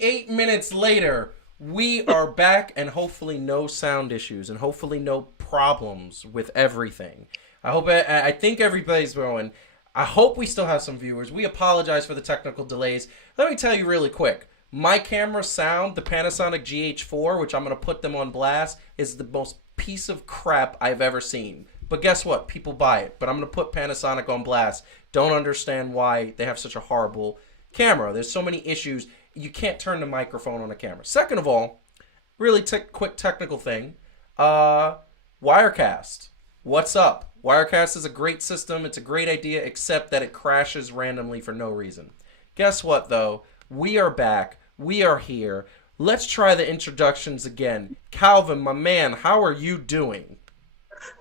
58 minutes later, we are back, and hopefully no sound issues, and hopefully no problems with everything. I think everybody's going. I hope we still have some viewers. We apologize for the technical delays. Let me tell you really quick. My camera sound, the Panasonic GH4, which I'm going to put them on blast, is the most piece of crap I've ever seen. But guess what? People buy it. But I'm going to put Panasonic on blast. Don't understand why they have such a horrible camera. There's so many issues. You can't turn the microphone on a camera. Second of all, really quick technical thing. Wirecast. What's up? Wirecast is a great system. It's a great idea, except that it crashes randomly for no reason. Guess what, though? We are back. We are here. Let's try the introductions again. Calvin, my man, how are you doing?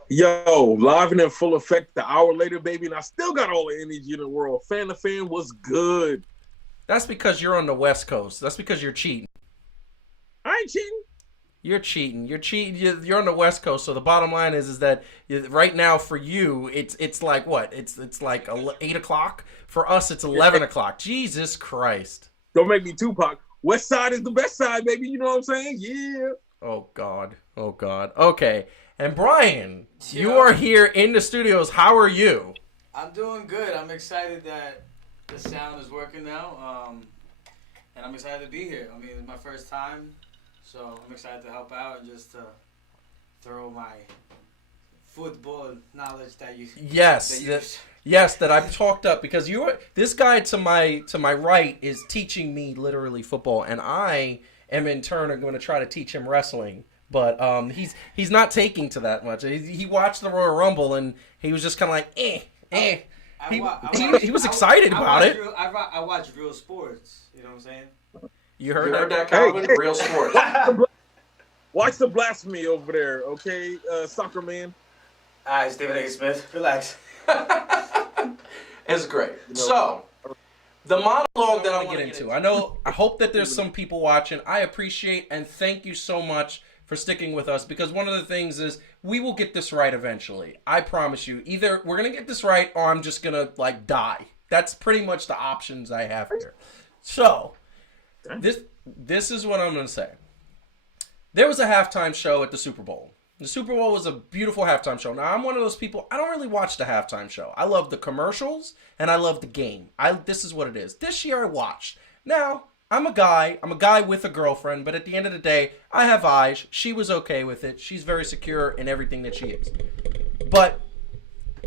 Yo, live and in full effect, the hour later, baby, and I still got all the energy in the world. Fan2Fan was good. That's because you're on the West Coast. That's because you're cheating. I ain't cheating. You're cheating. You're cheating. You're on the West Coast. So the bottom line is that right now for you, it's like what? It's like 8 o'clock. For us, it's 11 o'clock. Jesus Christ. Don't make me Tupac. West side is the best side, baby. You know what I'm saying? Yeah. Oh, God. Oh, God. Okay. And Brian, you are here in the studios. How are you? I'm doing good. I'm excited that the sound is working now. And I'm excited to be here. I mean, it's my first time. So I'm excited to help out and just to throw my football knowledge that you... Yes, that I've talked up, because this guy to my right is teaching me literally football, and I am in turn going to try to teach him wrestling. But he's not taking to that much. He watched the Royal Rumble and he was just kind of like He was excited about it. I watch real sports. You know what I'm saying? You heard that, Calvin? Hey. Real sports. Watch the blasphemy over there, okay, soccer man. All right, Stephen A. Smith, relax. It's great. So, the monologue that I'm going to get into. I hope that there's some people watching. I appreciate and thank you so much for sticking with us, because one of the things is we will get this right eventually. I promise you. Either we're going to get this right or I'm just going to die. That's pretty much the options I have here. So, this is what I'm going to say. There was a halftime show at the Super Bowl. The Super Bowl was a beautiful halftime show. Now, I'm one of those people, I don't really watch the halftime show. I love the commercials, and I love the game. This is what it is. This year I watched. Now, I'm a guy with a girlfriend, but at the end of the day, I have eyes. She was okay with it. She's very secure in everything that she is. But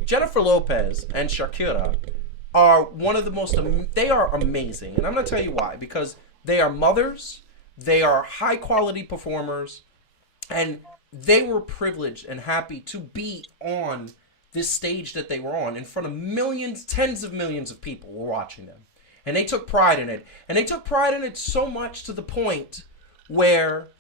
Jennifer Lopez and Shakira are one of the most, they are amazing. And I'm going to tell you why. Because they are mothers, they are high quality performers, and they were privileged and happy to be on this stage that they were on in front of millions, tens of millions of people were watching them. And they took pride in it. And they took pride in it so much to the point where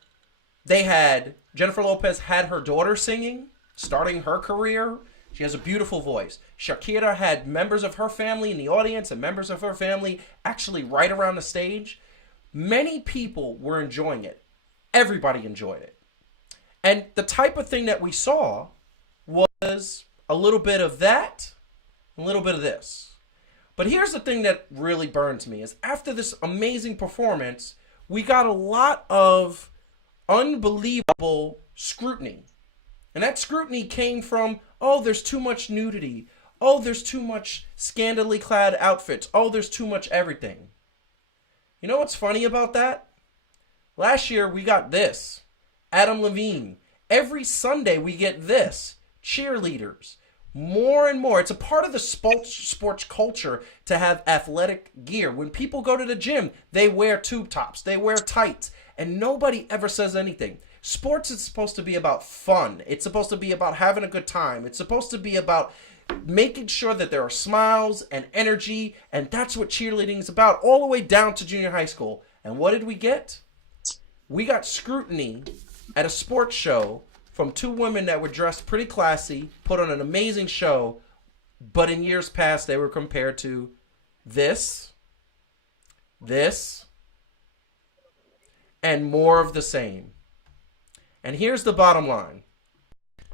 Jennifer Lopez had her daughter singing, starting her career. She has a beautiful voice. Shakira had members of her family in the audience and members of her family actually right around the stage. Many people were enjoying it. Everybody enjoyed it. And the type of thing that we saw was a little bit of that, a little bit of this. But here's the thing that really burns me is after this amazing performance, we got a lot of unbelievable scrutiny. And that scrutiny came from, oh, there's too much nudity. Oh, there's too much scantily clad outfits. Oh, there's too much everything. You know what's funny about that? Last year, we got this. Adam Levine. Every Sunday, we get this. Cheerleaders. More and more. It's a part of the sports culture to have athletic gear. When people go to the gym, they wear tube tops. They wear tights. And nobody ever says anything. Sports is supposed to be about fun. It's supposed to be about having a good time. It's supposed to be about making sure that there are smiles and energy. And that's what cheerleading is about, all the way down to junior high school. And what did we get? We got scrutiny at a sports show from two women that were dressed pretty classy, put on an amazing show, but in years past they were compared to this, and more of the same. And here's the bottom line.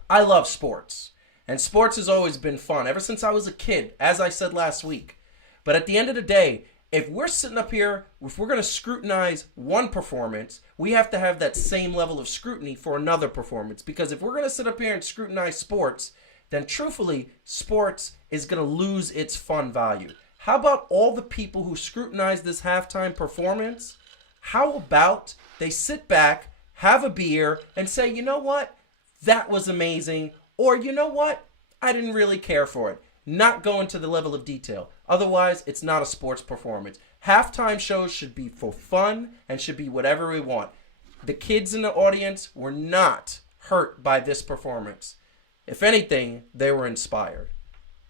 I love sports, and sports has always been fun, ever since I was a kid, as I said last week. But at the end of the day, if we're sitting up here, if we're going to scrutinize one performance, we have to have that same level of scrutiny for another performance. Because if we're going to sit up here and scrutinize sports, then truthfully, sports is going to lose its fun value. How about all the people who scrutinize this halftime performance? How about they sit back, have a beer, and say, you know what? That was amazing. Or, you know what? I didn't really care for it. Not go into the level of detail. Otherwise, it's not a sports performance. Halftime shows should be for fun and should be whatever we want. The kids in the audience were not hurt by this performance. If anything, they were inspired.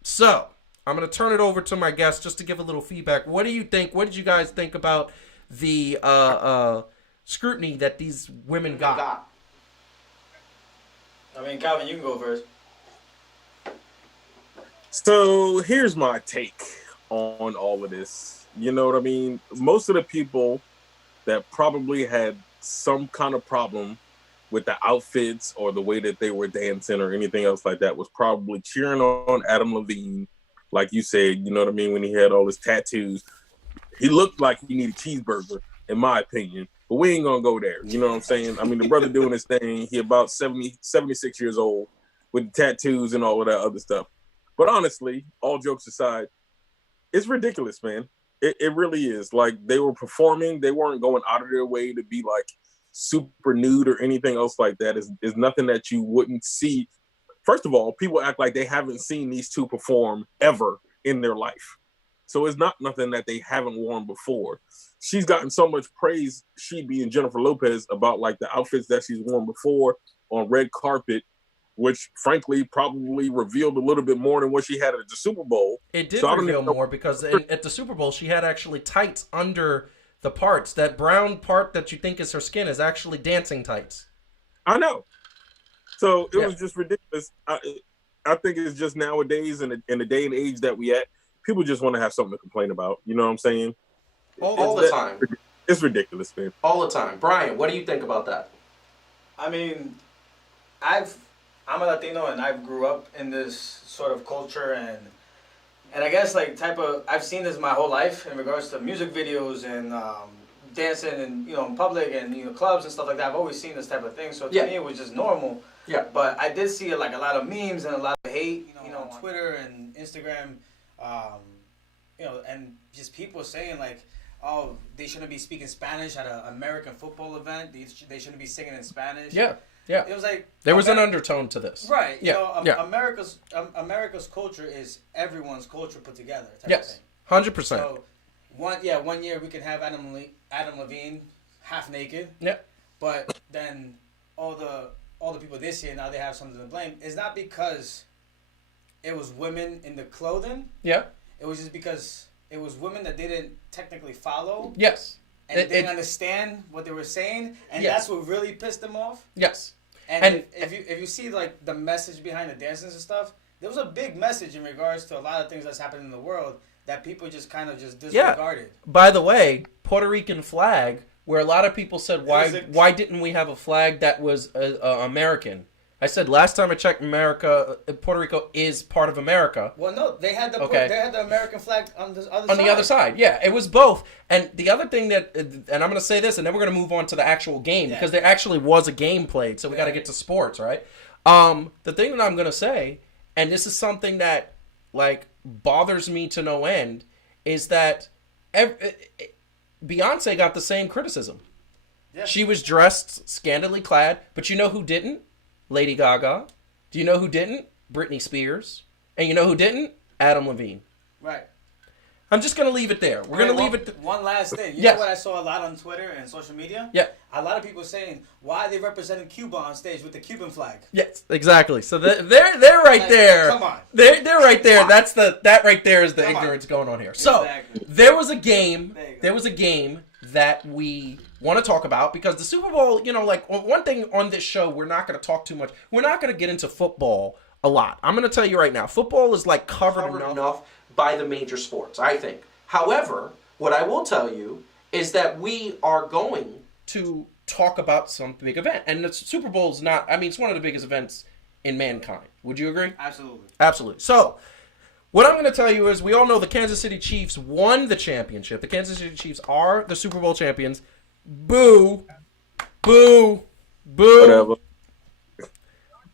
So, I'm going to turn it over to my guest just to give a little feedback. What do you think? What did you guys think about the scrutiny that these women got? I mean, Calvin, you can go first. So here's my take on all of this. You know what I mean? Most of the people that probably had some kind of problem with the outfits or the way that they were dancing or anything else like that was probably cheering on Adam Levine. Like you said, you know what I mean? When he had all his tattoos, he looked like he needed a cheeseburger, in my opinion. But we ain't going to go there. You know what I'm saying? I mean, the brother doing his thing, he about 76 years old with the tattoos and all of that other stuff. But honestly, all jokes aside, it's ridiculous, man. It really is. Like, they were performing. They weren't going out of their way to be, like, super nude or anything else like that. Is nothing that you wouldn't see. First of all, people act like they haven't seen these two perform ever in their life. So it's not nothing that they haven't worn before. She's gotten so much praise, she being Jennifer Lopez, about, like, the outfits that she's worn before on red carpet, which frankly probably revealed a little bit more than what she had at the Super Bowl. It did reveal more because at the Super Bowl, she had actually tights under the parts. That brown part that you think is her skin is actually dancing tights. I know. So it was just ridiculous. I think it's just nowadays in the day and age that we at, people just want to have something to complain about. You know what I'm saying? All the time. It's ridiculous, man. All the time. Brian, what do you think about that? I mean, I'm a Latino and I grew up in this sort of culture and I guess like I've seen this my whole life in regards to music videos and dancing and in public and clubs and stuff like that. I've always seen this type of thing, so to me it was just normal. Yeah. But I did see like a lot of memes and a lot of hate, on Twitter and Instagram, and just people saying like, oh, they shouldn't be speaking Spanish at an American football event. They shouldn't be singing in Spanish. Yeah. Yeah. It was like there was an undertone to this. Right. Yeah. America's culture is everyone's culture put together. Yes. 100%. So one year we can have Adam Levine half naked. Yeah. But then all the people this year now they have something to blame. It's not because it was women in the clothing. Yeah. It was just because it was women that didn't technically follow. Yes. And they didn't understand what they were saying, and that's what really pissed them off. Yes. And if you see like the message behind the dances and stuff, there was a big message in regards to a lot of things that's happening in the world that people just kind of just disregarded. Yeah. By the way, Puerto Rican flag, where a lot of people said, why didn't we have a flag that was American? I said last time I checked, Puerto Rico is part of America. Well, no, they had the American flag on the other side. On the other side, yeah, it was both. And the other thing and I'm going to say this, and then we're going to move on to the actual game because there actually was a game played, so we got to get to sports, right? The thing that I'm going to say, and this is something that like bothers me to no end, is that Beyonce got the same criticism. Yeah. She was dressed scantily clad, but you know who didn't? Lady Gaga. Do you know who didn't? Britney Spears. And you know who didn't? Adam Levine. Right. I'm just going to leave it there. We're going to leave it... One last thing. You know what I saw a lot on Twitter and social media? Yeah. A lot of people saying, why are they representing Cuba on stage with the Cuban flag? Yes, exactly. So they're right there. Come on. They're right there. That right there is the ignorance going on here. So there was a game. There was a game that we want to talk about because the Super Bowl, like one thing on this show, we're not going to talk too much. We're not going to get into football a lot. I'm going to tell you right now, football is like covered enough by the major sports, I think. However, what I will tell you is that we are going to talk about some big event. And the Super Bowl is it's one of the biggest events in mankind. Would you agree? Absolutely. Absolutely. So What I'm going to tell you is we all know the Kansas City Chiefs won the championship. The Kansas City Chiefs are the Super Bowl champions. Boo. Boo. Boo. Whatever.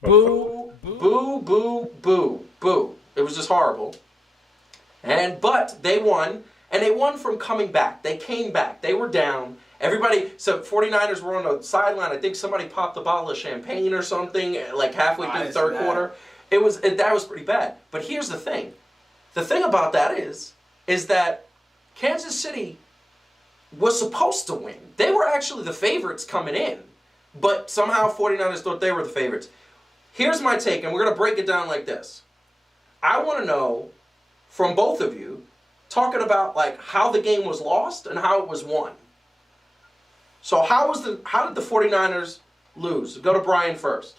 Boo. Boo. Boo. Boo. Boo. It was just horrible. But they won, and they won from coming back. They came back. They were down. Everybody, so 49ers were on the sideline. I think somebody popped a bottle of champagne or something, like halfway through the third quarter. That was pretty bad. But here's the thing. The thing about that is that Kansas City was supposed to win. They were actually the favorites coming in. But somehow 49ers thought they were the favorites. Here's my take, and we're going to break it down like this. I want to know from both of you, talking about like how the game was lost and how it was won. So how did the 49ers lose? Go to Brian first.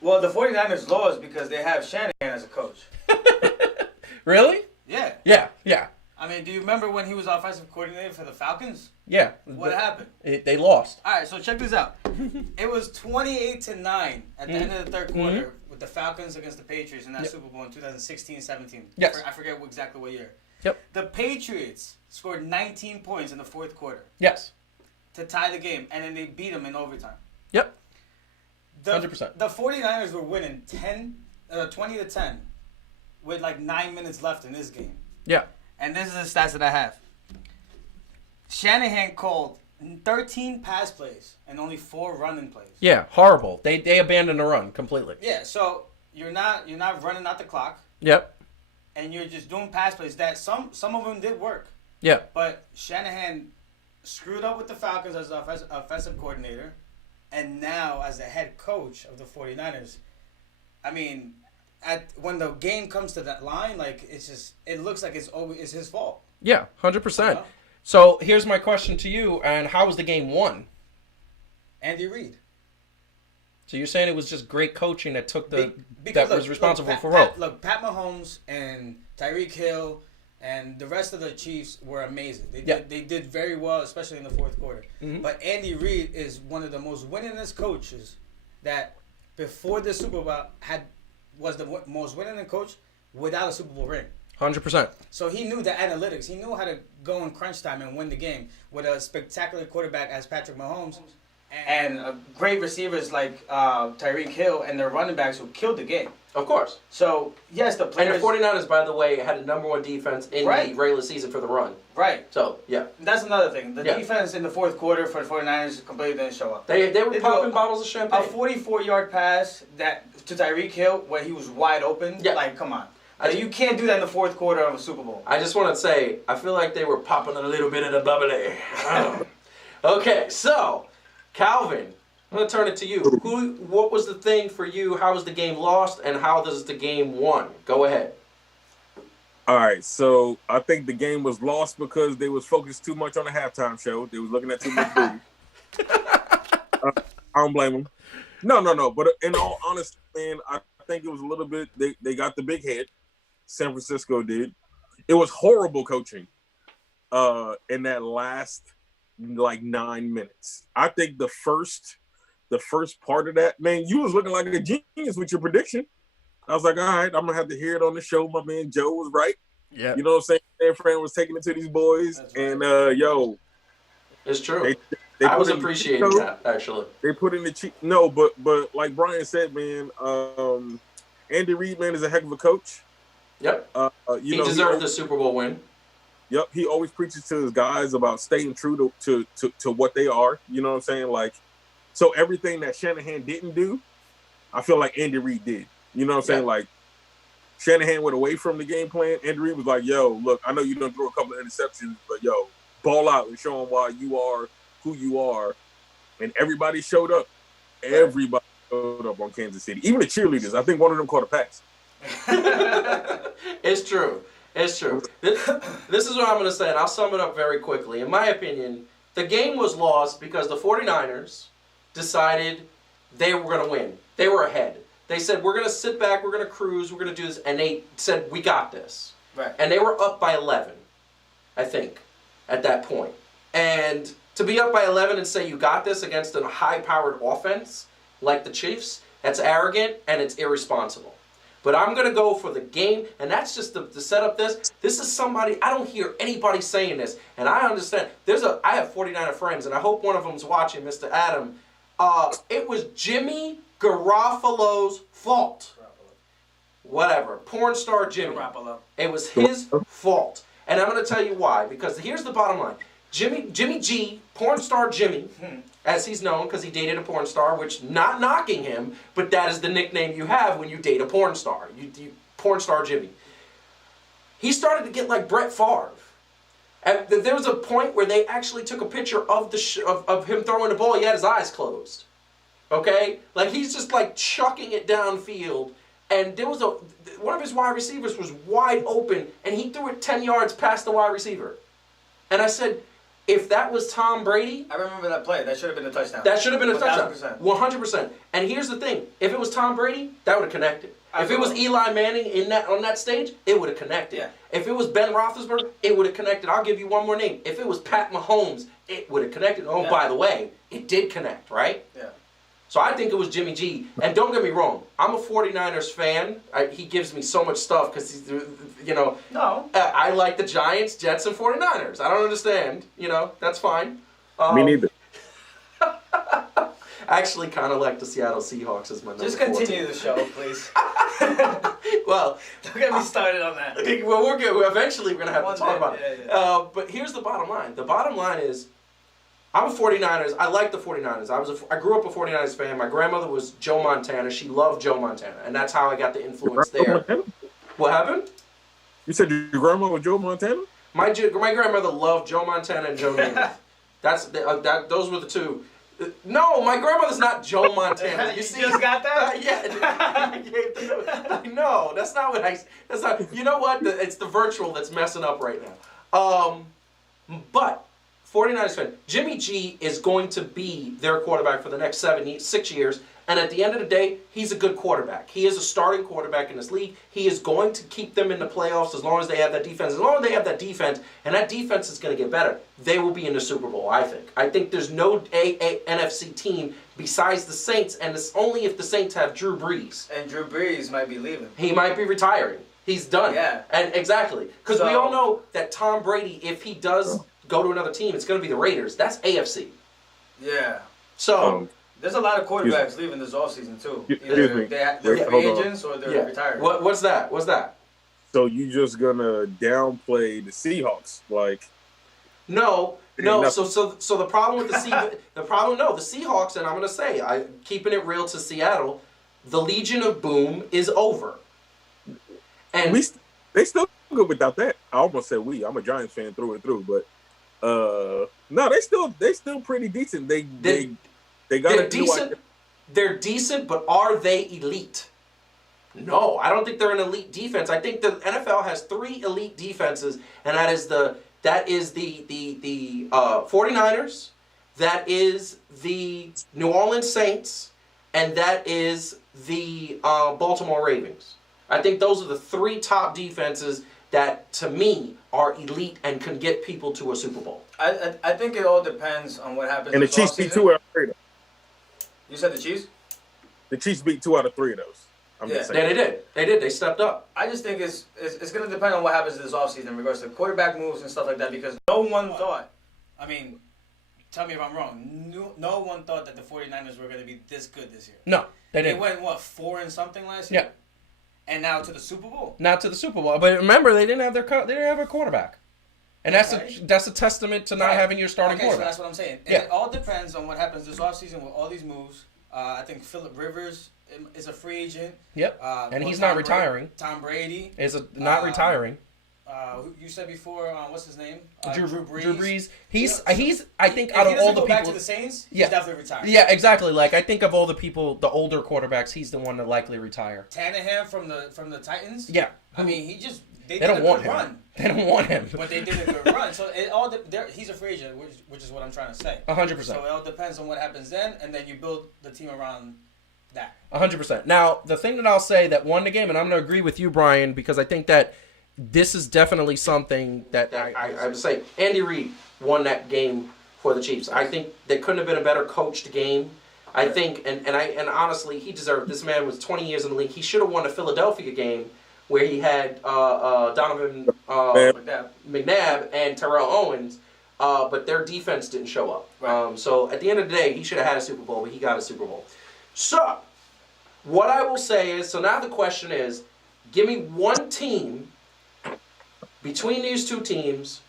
Well, the 49ers lost because they have Shanahan as a coach. Really? Yeah. Yeah. I mean, do you remember when he was offensive coordinator for the Falcons? Yeah. What happened? They lost. All right, so check this out. It was 28-9 at the end of the third quarter with the Falcons against the Patriots in that Super Bowl in 2016-17. Yes. I forget exactly what year. Yep. The Patriots scored 19 points in the fourth quarter. Yes. To tie the game, and then they beat them in overtime. Yep. 100%. The 49ers were winning 20-10 with like 9 minutes left in this game. Yeah. And this is the stats that I have. Shanahan called 13 pass plays and only 4 running plays. Yeah, horrible. They abandoned the run completely. Yeah, so you're not running out the clock. Yep. And you're just doing pass plays that some of them did work. Yeah. But Shanahan screwed up with the Falcons as the offensive coordinator, and now as the head coach of the 49ers. I mean, when the game comes to that line, like it looks like it's his fault. Yeah, 100%. You know? So here's my question to you, and how was the game won? Andy Reid. So you're saying it was just great coaching that took was responsible for Pat Mahomes and Tyreek Hill and the rest of the Chiefs were amazing. They did very well, especially in the fourth quarter. Mm-hmm. But Andy Reid is one of the most winningest coaches that before the Super Bowl was the most winningest coach without a Super Bowl ring. 100%. So he knew the analytics. He knew how to go in crunch time and win the game with a spectacular quarterback as Patrick Mahomes and great receivers like Tyreek Hill and their running backs who killed the game. Of course. So, yes, the players... And the 49ers, by the way, had the #1 defense in the regular season for the run. Right. So, yeah. That's another thing. The defense in the fourth quarter for the 49ers completely didn't show up. They were popping bottles of champagne. A 44-yard pass to Tyreek Hill where he was wide open. Yeah. Like, come on. You can't do that in the fourth quarter of a Super Bowl. I just want to say, I feel like they were popping a little bit of the bubbly. Okay, so, Calvin, I'm going to turn it to you. What was the thing for you? How was the game lost, and how does the game won? Go ahead. All right, so I think the game was lost because they was focused too much on the halftime show. They was looking at too much booty. I don't blame them. No. But in all honesty, man, I think it was a little bit, they got the big head. San Francisco did. It was horrible coaching in that last, 9 minutes. I think the first part of that, man, you was looking like a genius with your prediction. I was like, all right, I'm going to have to hear it on the show. My man Joe was right. Yeah. You know what I'm saying? San Fran was taking it to these boys. Right. And, it's true. I was appreciating that, actually. They put in the cheat. No, but like Brian said, man, Andy Reid, man, is a heck of a coach. Yep. He deserved the Super Bowl win. Yep. He always preaches to his guys about staying true to what they are. You know what I'm saying? Like, so everything that Shanahan didn't do, I feel like Andy Reid did. You know what I'm saying? Like, Shanahan went away from the game plan. Andy Reid was like, yo, look, I know you done threw a couple of interceptions, but yo, ball out and show them why you are who you are. And everybody showed up. Everybody showed up on Kansas City. Even the cheerleaders. I think one of them caught a pass. It's true. This is what I'm going to say, and I'll sum it up very quickly. In my opinion, the game was lost because the 49ers decided they were going to win. They were ahead. They said, we're going to sit back, we're going to cruise, we're going to do this, and they said, we got this. Right. And they were up by 11, I think, at that point. And to be up by 11 and say you got this against a high-powered offense like the Chiefs, that's arrogant and it's irresponsible. But I'm going to go for the game, and that's just to set up this. This is somebody, I don't hear anybody saying this, and I understand. I have 49er friends, and I hope one of them's watching, Mr. Adam. It was Jimmy Garoppolo's fault. Whatever. Porn star Jimmy. Garoppolo. It was his fault. And I'm going to tell you why, because here's the bottom line. Jimmy G, porn star Jimmy, as he's known because he dated a porn star, which not knocking him, but that is the nickname you have when you date a porn star. You porn star Jimmy. He started to get like Brett Favre. And there was a point where they actually took a picture of of him throwing the ball. He had his eyes closed. Okay? Like he's just like chucking it downfield. And there was one of his wide receivers was wide open, and he threw it 10 yards past the wide receiver. And I said, if that was Tom Brady... I remember that play. That should have been a touchdown. That should have been a touchdown. 100%. And here's the thing. If it was Tom Brady, that would have connected. If it was Eli Manning on that stage, it would have connected. Yeah. If it was Ben Roethlisberger, it would have connected. I'll give you one more name. If it was Pat Mahomes, it would have connected. Oh, yeah. By the way, it did connect, right? Yeah. So I think it was Jimmy G. And don't get me wrong, I'm a 49ers fan. He gives me so much stuff because he's, No. I like the Giants, Jets, and 49ers. I don't understand. That's fine. Me neither. I actually kind of like the Seattle Seahawks as my number Just continue the show, please. Well, don't get me started on that. Well, we're good. Eventually, we're going to have to talk about it. Yeah. But here's the bottom line. The bottom line is, I'm a 49ers. I like the 49ers. I grew up a 49ers fan. My grandmother was Joe Montana. She loved Joe Montana, and that's how I got the influence there. What happened? You said your grandma was Joe Montana? My grandmother loved Joe Montana and Joe Namath. Those were the two. No, my grandmother's not Joe Montana. You see? Just got that? Yeah. No, that's not what that's not. You know what? It's the virtual that's messing up right now. But 49ers fan, Jimmy G is going to be their quarterback for the next 6 years. And at the end of the day, he's a good quarterback. He is a starting quarterback in this league. He is going to keep them in the playoffs as long as they have that defense. As long as they have that defense, and that defense is going to get better, they will be in the Super Bowl, I think. I think there's no NFC team besides the Saints, and it's only if the Saints have Drew Brees. And Drew Brees might be leaving. He might be retiring. He's done. Yeah. And exactly. Because we all know that Tom Brady, if he does go to another team, it's going to be the Raiders. That's AFC. Yeah. So... there's a lot of quarterbacks leaving this offseason, too. Either they're free agents or they're retired. What's that? So you just going to downplay the Seahawks? No. So the problem with the Seahawks, and I'm going to say, keeping it real to Seattle, the Legion of Boom is over. And they still good without that. I almost said we. I'm a Giants fan through and through, but no, they still pretty decent. They got they're decent. They're decent, but are they elite? No, I don't think they're an elite defense. I think the NFL has 3 elite defenses, and that is the 49ers, that is the New Orleans Saints, and that is the Baltimore Ravens. I think those are the 3 top defenses that, to me, are elite and can get people to a Super Bowl. I think it all depends on what happens. And the Chiefs beat 2 out of 3. You said the Chiefs? The Chiefs beat 2 out of 3 of those. Yeah, they did. They did. They stepped up. I just think it's going to depend on what happens this offseason in regards to quarterback moves and stuff like that, because no one thought, I mean, tell me if I'm wrong, no one thought that the 49ers were going to be this good this year. No, they didn't. They went, 4 and something last year? Yeah. And now to the Super Bowl? Not to the Super Bowl. But remember, they didn't have a quarterback. And that's a testament to not having your starting quarterback. So that's what I'm saying. Yeah. It all depends on what happens this offseason with all these moves. I think Phillip Rivers is a free agent. Yep. And he's not retiring. Tom Brady is not retiring. You said before, what's his name? Drew Brees. He's I think out of all the people back to the Saints, he's definitely retiring. Yeah, exactly. Like I think of all the people, the older quarterbacks, he's the one to likely retire. Tannehill from the Titans. Yeah. I mean, they don't want him. Run. They don't want him. But they did a good run. So he's a free agent, which is what I'm trying to say. 100%. So it all depends on what happens then, and then you build the team around that. 100%. Now, the thing that I'll say that won the game, and I'm going to agree with you, Brian, because I think that this is definitely something that I would say Andy Reid won that game for the Chiefs. I think there couldn't have been a better coached game. I think, and honestly, he deserved. This man was 20 years in the league. He should have won a Philadelphia game where he had Donovan Man, McNabb and Terrell Owens, but their defense didn't show up. Right. So at the end of the day, he should have had a Super Bowl, but he got a Super Bowl. So what I will say is, so now the question is, give me one team between these two teams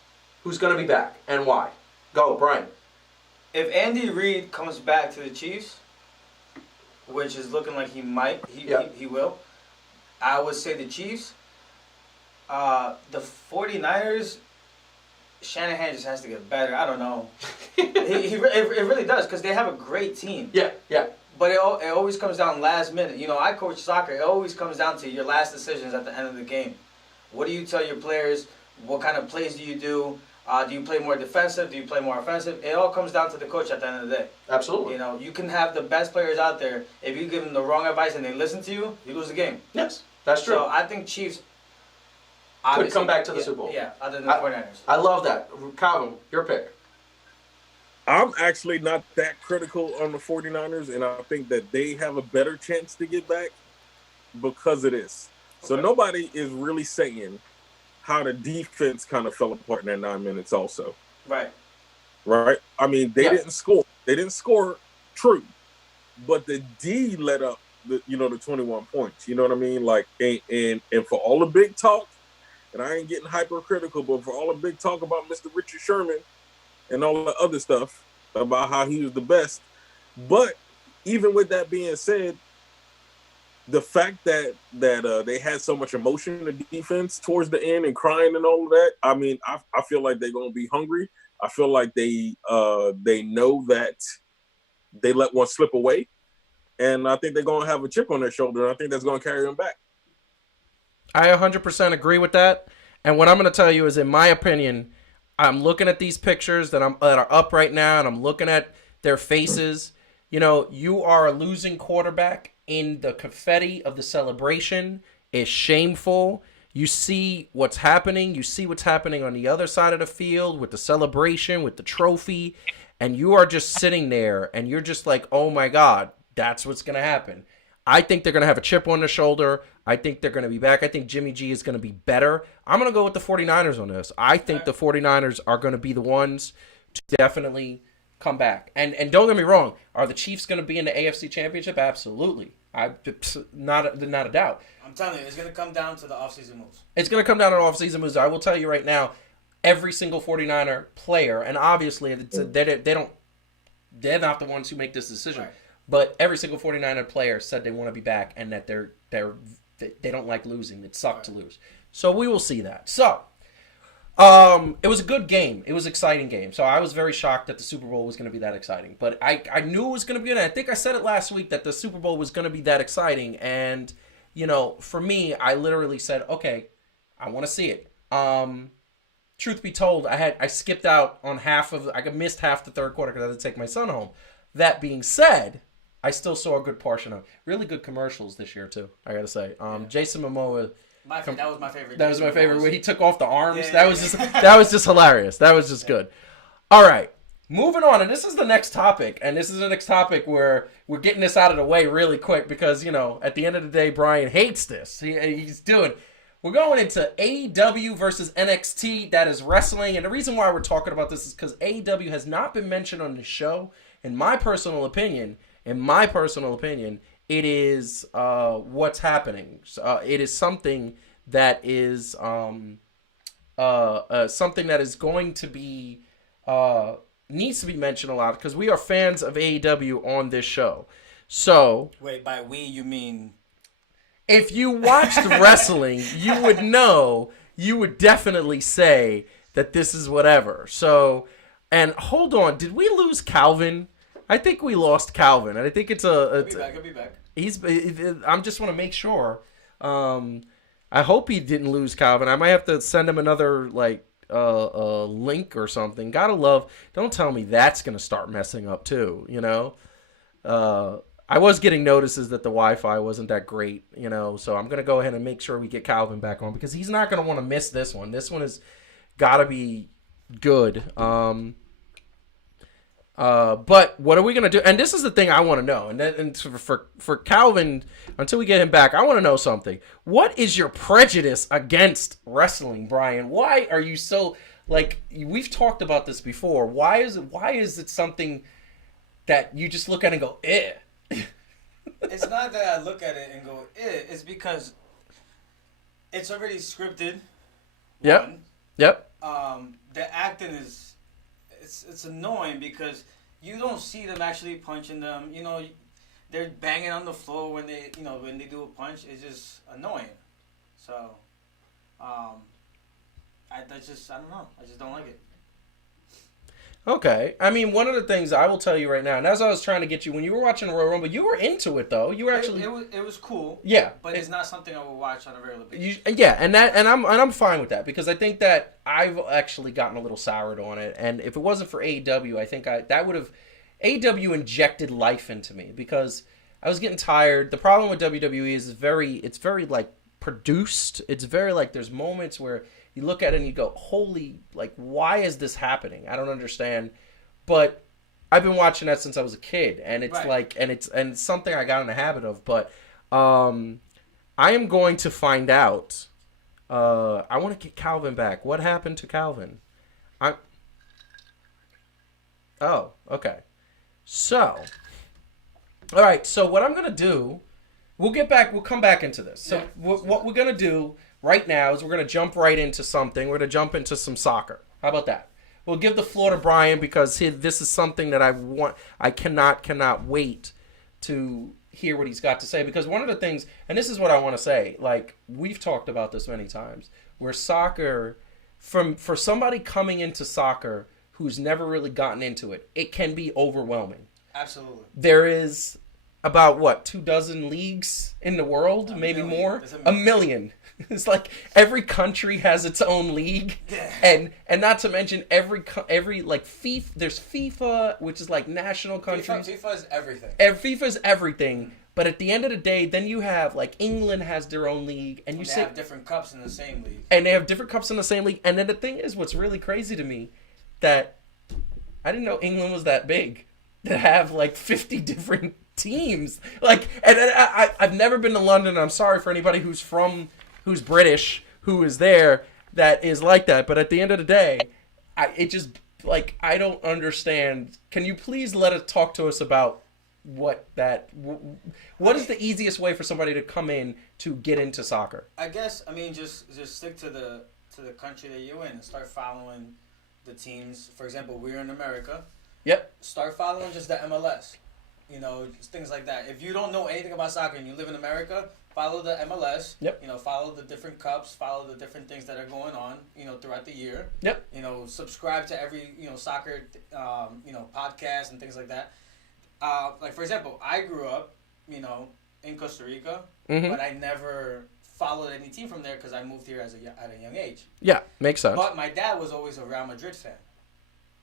who's going to be back and why. Go, Brian. If Andy Reid comes back to the Chiefs, which is looking like he might, he will, I would say the Chiefs. The 49ers, Shanahan just has to get better. I don't know. It really does, because they have a great team. Yeah. But it always comes down last minute. You know, I coach soccer. It always comes down to your last decisions at the end of the game. What do you tell your players? What kind of plays do you do? Do you play more defensive? Do you play more offensive? It all comes down to the coach at the end of the day. Absolutely. You know, you can have the best players out there. If you give them the wrong advice and they listen to you, you lose the game. Yes, that's true. So I think Chiefs could come back to the Super Bowl. Yeah, other than the 49ers. I love that. Calvin, your pick. I'm actually not that critical on the 49ers, and I think that they have a better chance to get back because of this. So nobody is really saying how the defense kind of fell apart in that 9 minutes also. Right. I mean, they didn't score. They didn't score, true. But the D let up the 21 points. You know what I mean? Like, and for all the big talk, and I ain't getting hypercritical, but for all the big talk about Mr. Richard Sherman and all the other stuff about how he was the best. But even with that being said, the fact that they had so much emotion in the defense towards the end and crying and all of that, I mean, I feel like they're going to be hungry. I feel like they know that they let one slip away. And I think they're going to have a chip on their shoulder. And I think that's going to carry them back. I 100% agree with that. And what I'm going to tell you is, in my opinion, I'm looking at these pictures that are up right now, and I'm looking at their faces. You know, you are a losing quarterback, and the confetti of the celebration is shameful. You see what's happening. You see what's happening on the other side of the field with the celebration, with the trophy, and you are just sitting there, and you're just like, oh my God, that's what's going to happen. I think they're going to have a chip on their shoulder. I think they're going to be back. I think Jimmy G is going to be better. I'm going to go with the 49ers on this. I think the 49ers are going to be the ones to definitely come back. And don't get me wrong. Are the Chiefs going to be in the AFC Championship? Absolutely. Not a doubt. I'm telling you, it's going to come down to the offseason moves. It's going to come down to offseason moves. I will tell you right now, every single 49er player, and obviously they're not the ones who make this decision. Right. But every single 49er player said they want to be back and that they don't like losing. It sucked to lose. So we will see that. So it was a good game. It was an exciting game. So I was very shocked that the Super Bowl was going to be that exciting. But I knew it was going to be. And I think I said it last week that the Super Bowl was going to be that exciting. And, you know, for me, I literally said, okay, I want to see it. Truth be told, I skipped out on I missed half the third quarter because I had to take my son home. That being said, I still saw a good portion of really good commercials this year too. I gotta say, Jason Momoa. That was my favorite. That was my favorite. Where he took off the arms. Yeah, that was just hilarious. That was just good. All right, moving on, and this is the next topic. And this is the next topic where we're getting this out of the way really quick because, you know, at the end of the day, Brian hates this. He's doing. We're going into AEW versus NXT. That is wrestling, and the reason why we're talking about this is because AEW has not been mentioned on the show. In my personal opinion, it is what's happening. It is something that is something that is going to be needs to be mentioned a lot because we are fans of AEW on this show. So wait, by we you mean? If you watched wrestling, you would know. You would definitely say that this is whatever. So, and hold on, did we lose Calvin? I think we lost Calvin, and I think it's a. He'll be back. I'm just want to make sure. I hope he didn't lose Calvin. I might have to send him another link or something. Gotta love. Don't tell me that's gonna start messing up too. You know. I was getting notices that the Wi-Fi wasn't that great. You know, so I'm gonna go ahead and make sure we get Calvin back on because he's not gonna want to miss this one. This one has gotta be good. But what are we gonna do? And this is the thing I want to know. And for Calvin, until we get him back, I want to know something. What is your prejudice against wrestling, Brian? Why are you so like? We've talked about this before. Why is it something that you just look at and go, eh? It's not that I look at it and go, eh. It's because it's already scripted. Yep. One. Yep. The acting is, it's annoying because you don't see them actually punching them. You know, they're banging on the floor when they do a punch. It's just annoying. So, I don't know. I just don't like it. Okay. I mean, one of the things I will tell you right now, and as I was trying to get you, when you were watching the Royal Rumble, you were into it, though. You were actually... It was cool. Yeah. But it's not something I would watch on a regular basis. And I'm fine with that, because I think that I've actually gotten a little soured on it, and if it wasn't for AEW, I think that would have... AEW injected life into me, because I was getting tired. The problem with WWE is it's very, like, produced. It's very, like, there's moments where... you look at it and you go, holy, like, why is this happening? I don't understand. But I've been watching that since I was a kid, and it's like, and it's something I got in the habit of. But I am going to find out. I want to get Calvin back. What happened to Calvin? Oh, okay. So, all right. So what I'm gonna do, we'll come back into this. So what we're gonna do right now is we're going to jump right into something. We're going to jump into some soccer. How about that? We'll give the floor to Brian, because this is something that I cannot wait to hear what he's got to say. Because one of the things, and this is what I want to say, like, we've talked about this many times, where soccer, for somebody coming into soccer who's never really gotten into it, it can be overwhelming. Absolutely. There is about, 24 leagues in the world? Maybe more? A million. It's like every country has its own league, and not to mention every like FIFA. There's FIFA, which is like national countries. FIFA is everything. FIFA is everything. But at the end of the day, then you have like England has their own league, and they have different cups in the same league. And they have different cups in the same league. And then the thing is, what's really crazy to me, that I didn't know England was that big, to have like 50 different teams. Like, and I've never been to London. I'm sorry for anybody who's British, who is there, that is like that. But at the end of the day, I don't understand. Can you please talk to us about what is the easiest way for somebody to come in to get into soccer? I guess, just stick to the country that you're in and start following the teams. For example, we're in America. Yep. Start following just the MLS. Just things like that. If you don't know anything about soccer and you live in America, follow the MLS. Yep. Follow the different cups. Follow the different things that are going on. Throughout the year. Yep. Subscribe to every soccer podcast and things like that. Like for example, I grew up in Costa Rica, but I never followed any team from there because I moved here at a young age. Yeah, makes sense. But my dad was always a Real Madrid fan,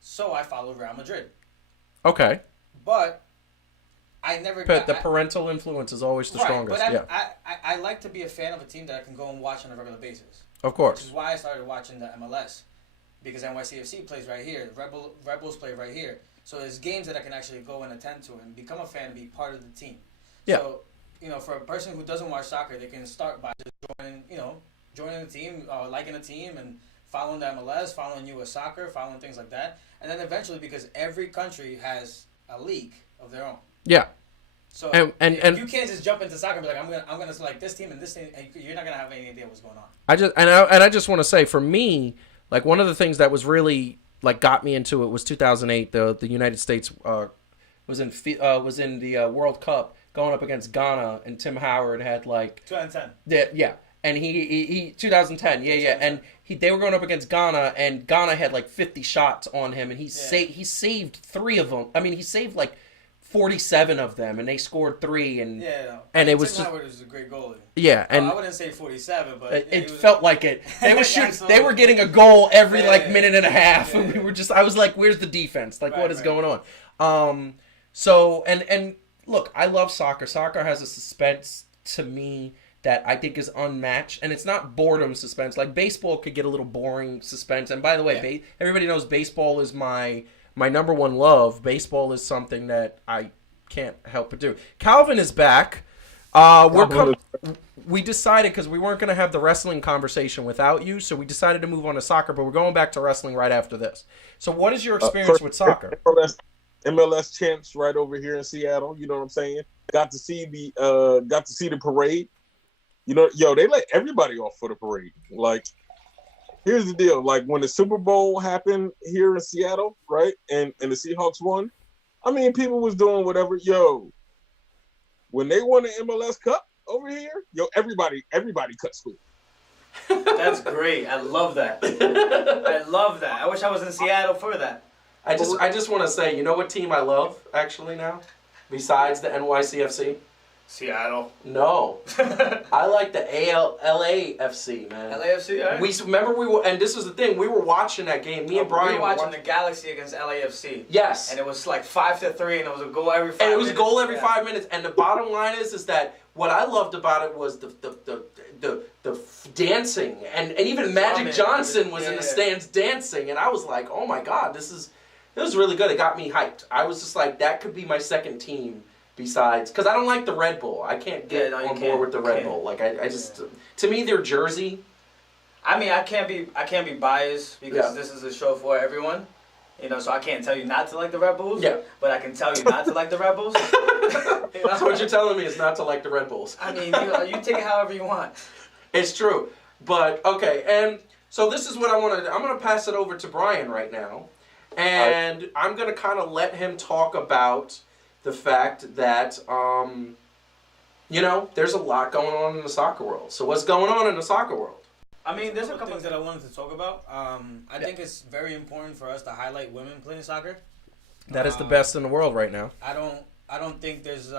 so I followed Real Madrid. Okay. But I never. But the parental influence is always the strongest. But I like to be a fan of a team that I can go and watch on a regular basis. Of course. Which is why I started watching the MLS, because NYCFC plays right here. Rebels play right here. So there's games that I can actually go and attend to and become a fan and be part of the team. Yeah. So for a person who doesn't watch soccer, they can start by just joining the team, liking a team, and following the MLS, following U.S. soccer, following things like that, and then eventually, because every country has a league of their own. Yeah. So and you can't just jump into soccer and be like, I'm gonna select this team and this team, and you're not gonna have any idea what's going on. I just want to say, for me, like, one of the things that was really like got me into it was 2008. The United States was in the World Cup going up against Ghana, and Tim Howard had like 2010. Yeah. And he 2010, and they were going up against Ghana, and Ghana had like 50 shots on him, and he saved 3 of them. I mean, he saved like 47 of them, and they scored 3, and it was Tim Howard was a great goalie. Yeah, and I wouldn't say 47, but it felt like it. They were shooting. They were getting a goal every minute and a half, and we were just. I was like, "Where's the defense? Like, what is going on?" So and look, I love soccer. Soccer has a suspense to me that I think is unmatched, and it's not boredom suspense. Like baseball could get a little boring suspense. And by the way, everybody knows baseball is my my number one love. Baseball is something that I can't help but do. Calvin is back. We decided, because we weren't going to have the wrestling conversation without you, so we decided to move on to soccer, but we're going back to wrestling right after this. So what is your experience with soccer? MLS champs right over here in Seattle, you know what I'm saying? Got to see the parade. You know, they let everybody off for the parade. Like, here's the deal. Like, when the Super Bowl happened here in Seattle, right, and the Seahawks won, I mean, people was doing whatever. When they won the MLS Cup over here, everybody cut school. That's great. I love that. I love that. I wish I was in Seattle for that. I just want to say, you know what team I love, actually, now? Besides the NYCFC? Seattle. No. I like the LAFC, man. LAFC, all right. Remember, and this was the thing, we were watching that game. Me and Brian were watching the Galaxy against LAFC. Yes. And it was like 5-3, and it was a goal every 5 minutes. And it was a goal every 5 minutes. And the bottom line is that what I loved about it was the dancing. And even Magic Johnson was in the stands dancing. And I was like, oh my God, it was really good. It got me hyped. I was just like, that could be my second team. Besides, because I don't like the Red Bull. I can't get on board with the Red Bull. Like I just, to me, their jersey. I mean, I can't be biased because this is a show for everyone. You know, so I can't tell you not to like the Red Bulls. Yeah. But I can tell you not to like the Red Bulls. You know? So what you're telling me is not to like the Red Bulls. I mean, you take it however you want. It's true, but okay. And so this is what I want to. I'm going to pass it over to Brian right now, and I'm going to kind of let him talk about the fact that, there's a lot going on in the soccer world. So what's going on in the soccer world? I mean, there's a couple things that I wanted to talk about. I think it's very important for us to highlight women playing soccer. That is the best in the world right now. I don't think there's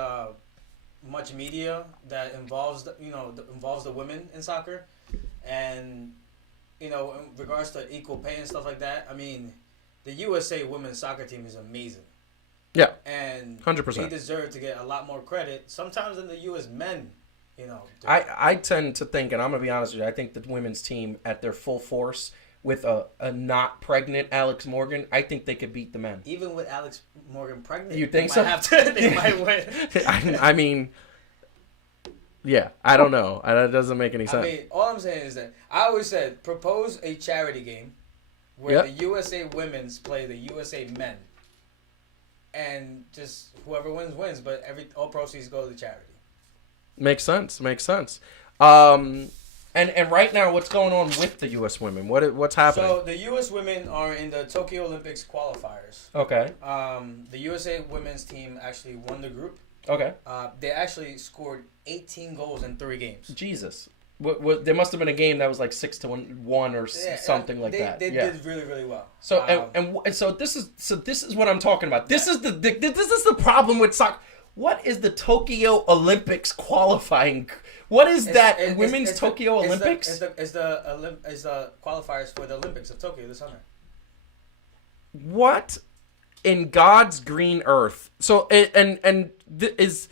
much media that involves the women in soccer, and in regards to equal pay and stuff like that. I mean, the USA women's soccer team is amazing. Yeah, and 100%. They deserve to get a lot more credit sometimes than the U.S. men. I tend to think, and I'm gonna be honest with you, I think the women's team at their full force with a not pregnant Alex Morgan, I think they could beat the men. Even with Alex Morgan pregnant, you think so? They might win. I mean, yeah, I don't know. That doesn't make any sense. I mean, all I'm saying is that I always said propose a charity game where the USA women's play the USA men. And just whoever wins. But all proceeds go to charity. Makes sense. And right now, what's going on with the U.S. women? What's happening? So the U.S. women are in the Tokyo Olympics qualifiers. Okay. The USA women's team actually won the group. Okay. They actually scored 18 goals in 3 games. Jesus. There must have been a game that was like 6-1 or something like that. They did really, really well. So and so this is what I'm talking about. This is the problem with soccer. What is the Tokyo Olympics qualifying? What is that? Women's Tokyo Olympics? It's the qualifiers for the Olympics of Tokyo this summer. What in God's green earth? So is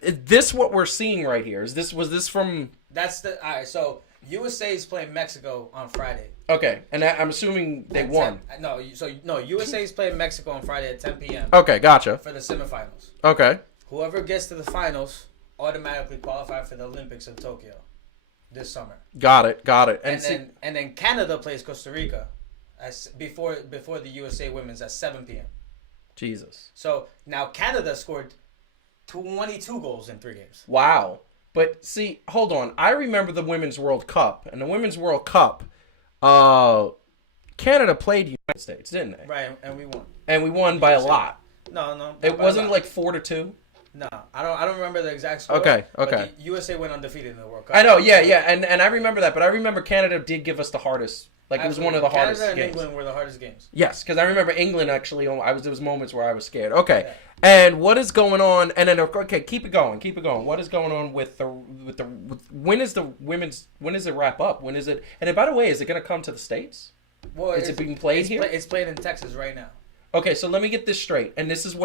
this what we're seeing right here? Was this from? All right. So USA is playing Mexico on Friday. Okay, and I'm assuming they won. USA is playing Mexico on Friday at 10 p.m. Okay, gotcha. For the semifinals. Okay. Whoever gets to the finals automatically qualify for the Olympics of Tokyo this summer. Got it. And then Canada plays Costa Rica before the USA women's at 7 p.m. Jesus. So now Canada scored 22 goals in 3 games. Wow. But see, hold on. I remember the Women's World Cup. And the Women's World Cup, Canada played the United States, didn't they? Right, and we won. And we won by a lot. No. It wasn't like 4-2? No, I don't remember the exact score. Okay. But the USA went undefeated in the World Cup. I know, yeah. And I remember that. But I remember Canada did give us the hardest. Like, it was one of the hardest games. Canada and England were the hardest games. Yes, because I remember England actually, there was moments where I was scared. Okay. Yeah. And what is going on? And then, okay, keep it going. What is going on with when is it wrap up? When is it? And then, by the way, is it going to come to the States? Well, is it being played here? It's playing in Texas right now. Okay, so let me get this straight. And this is where